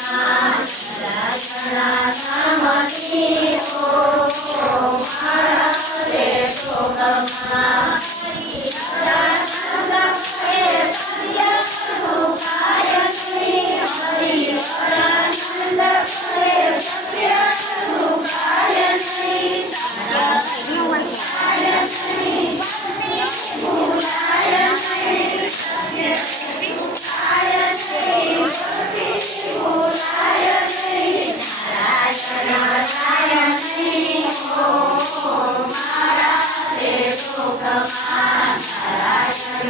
Peace.